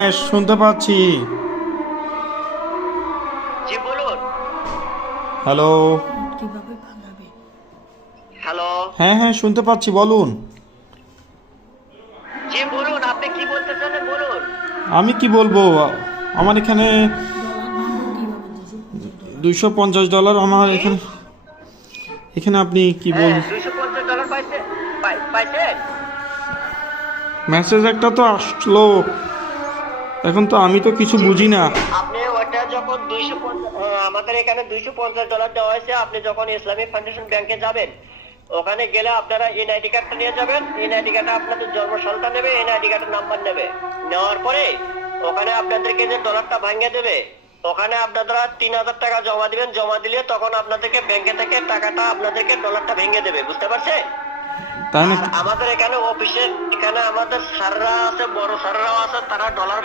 হ্যাঁ, শুনতে পাচ্ছি। জি বলুন। হ্যালো। কিভাবে ভাঙাবে? হ্যালো। হ্যাঁ হ্যাঁ, শুনতে পাচ্ছি, বলুন। জি বলুন, আপনি কি বলতে চাচ্ছেন বলুন। আমি কি বলবো? আমার এখানে ডলার ভাঙবো কিভাবে? $250 $250 আমার জি এখানে। এখানে আপনি কি বল? হ্যাঁ, $250 পাইছে। পাইছেন। মেসেজ একটা তো আসলো, এখন তো আমি তো কিছু জি বুঝি না। আপনি ওটা যখন 250 আমাদের এখানে $250 দেওয়া হয়েছে। আপনি যখন ইসলামিক ফাউন্ডেশন ব্যাংকে যাবেন, ওখানে গেলে আপনারা এনআইডি কার্ডটা নিয়ে যাবেন। এনআইডি কার্ডে আপনাদের জন্ম সালটা নেবে, এনআইডি কার্ডের নাম্বার নেবে। নেওয়ার পরে ওখানে আপনাদেরকে যে ডলারটা ভাঙিয়ে দেবে, ওখানে আপনারা $3000 জমা দিবেন। জমা দিলে তখন আপনাদেরকে ব্যাংকে থেকে টাকাটা আপনাদেরকে ডলারটা ভেঙে দেবে, বুঝতে পারছেন? তাই না? আর আমাদের এখানে অফিসের এখানে আমাদের স্যাররা আছে, বড় স্যাররাও আছে, তারা ডলার